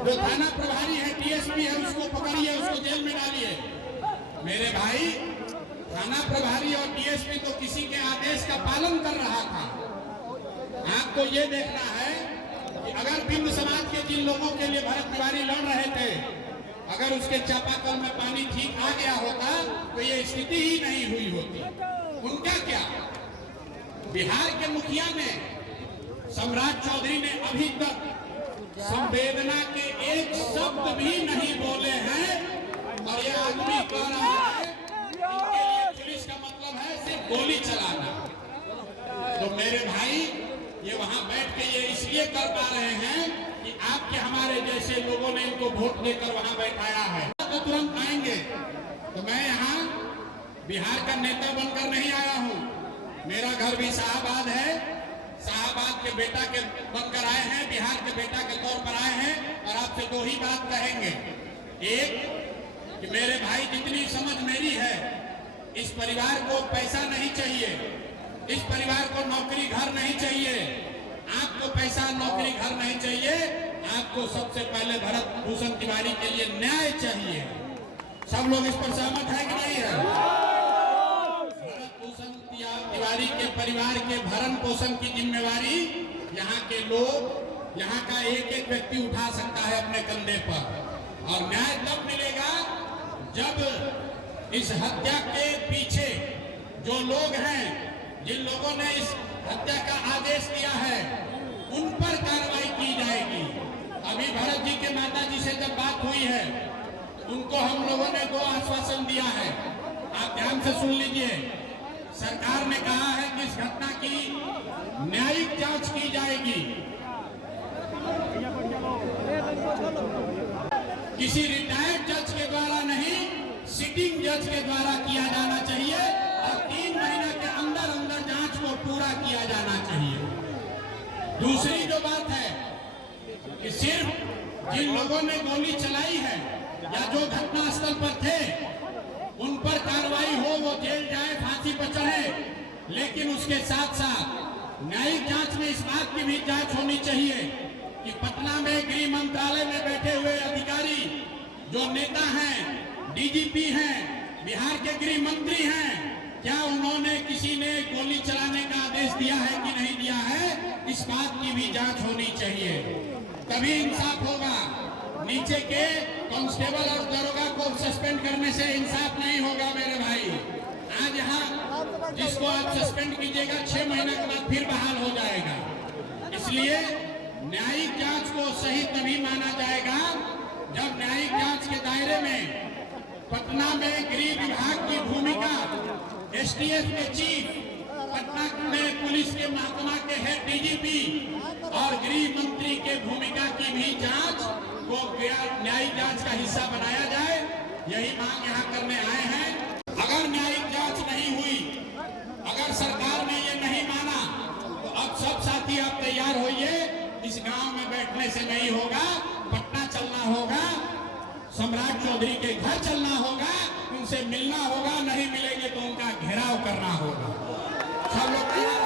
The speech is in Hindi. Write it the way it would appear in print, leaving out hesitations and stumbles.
जो थाना प्रभारी है, टीएसपी है, उसको पकड़िए, उसको जेल में डालिए। मेरे भाई, थाना प्रभारी और टीएसपी तो किसी के आदेश का पालन कर रहा था। आपको ये देखना है कि अगर बिंद समाज के जिन लोगों के लिए भरत तिवारी लड़ रहे थे, अगर उसके चापाकल में पानी ठीक आ गया होता तो ये स्थिति ही नहीं हुई होती। उनका क्या? बिहार के मुखिया ने, सम्राट चौधरी ने अभी तक संवेदना के एक शब्द भी नहीं बोले हैं और ये आदमी कह रहा है इनके लिए पुलिस का मतलब है सिर्फ गोली चलाना। तो मेरे भाई, ये वहां बैठ के ये इसलिए कर पा रहे हैं कि आपके हमारे जैसे लोगों ने इनको वोट देकर वहां बैठाया है। तो तुरंत आएंगे। तो मैं यहाँ बिहार का नेता बनकर नहीं आया हूँ। मेरा घर भी शाहबाद है, शाहबाद के बेटा के बनकर आए हैं, बिहार के बेटा के तौर पर आए हैं। और आपसे दो ही बात कहेंगे। एक कि मेरे भाई, जितनी समझ मेरी है, इस परिवार को पैसा नहीं चाहिए, इस परिवार को नौकरी घर नहीं चाहिए। आपको पैसा नौकरी घर नहीं चाहिए, आपको सबसे पहले भरत भूषण तिवारी के लिए न्याय चाहिए। सब लोग इस पर सहमत है कि नहीं है? तिवारी के परिवार के भरण पोषण की जिम्मेवारी यहाँ के लोग, यहाँ का एक एक व्यक्ति उठा सकता है अपने कंधे पर। और न्याय तब मिलेगा जब इस हत्या के पीछे जो लोग हैं, जिन लोगों ने इस हत्या का आदेश दिया है, उन पर कार्रवाई की जाएगी। अभी भरत जी के माता जी से जब बात हुई है, उनको हम लोगों ने 2 आश्वासन दिया है। आप ध्यान से सुन लीजिए। सरकार ने कहा है कि इस घटना की न्यायिक जांच की जाएगी, किसी रिटायर्ड जज के द्वारा नहीं, सिटिंग जज के द्वारा किया जाना चाहिए और 3 महीने के अंदर अंदर जांच को पूरा किया जाना चाहिए। दूसरी जो बात है कि सिर्फ जिन लोगों ने गोली चलाई है या जो घटना स्थल पर थे, उन पर कार्रवाई हो, वो जेल जाए, फांसी पर चढ़े। लेकिन उसके साथ साथ न्यायिक जांच में इस बात की भी जांच होनी चाहिए कि पटना में गृह मंत्रालय में बैठे हुए अधिकारी जो नेता हैं, डीजीपी हैं, बिहार के गृह मंत्री हैं, क्या उन्होंने किसी ने गोली चलाने का आदेश दिया है कि नहीं दिया है? इस बात की भी जांच होनी चाहिए। तभी इंसाफ होगा। नीचे के कांस्टेबल और दरोगा को सस्पेंड करने से इंसाफ नहीं होगा मेरे भाई। आज यहाँ जिसको आप सस्पेंड कीजिएगा 6 महीने के बाद फिर बहाल हो जाएगा। इसलिए न्यायिक जांच को सही तभी माना जाएगा जब न्यायिक जांच के दायरे में पटना में गृह विभाग की भूमिका, एसटीएफ के चीफ, पटना में पुलिस के महकमा के हेड डीजीपी और गृह मंत्री के भूमिका की भी जांच को न्यायिक जांच का हिस्सा बनाया जाए। यही मांग यहाँ करने आए हैं। अगर न्यायिक जांच नहीं हुई, अगर सरकार ने ये नहीं माना, तो अब सब साथी आप तैयार होइए। इस गांव में बैठने से नहीं होगा, पटना चलना होगा, सम्राट चौधरी के घर चलना होगा, उनसे मिलना होगा। नहीं मिलेंगे तो उनका घेराव करना होगा। सब लोग तैयार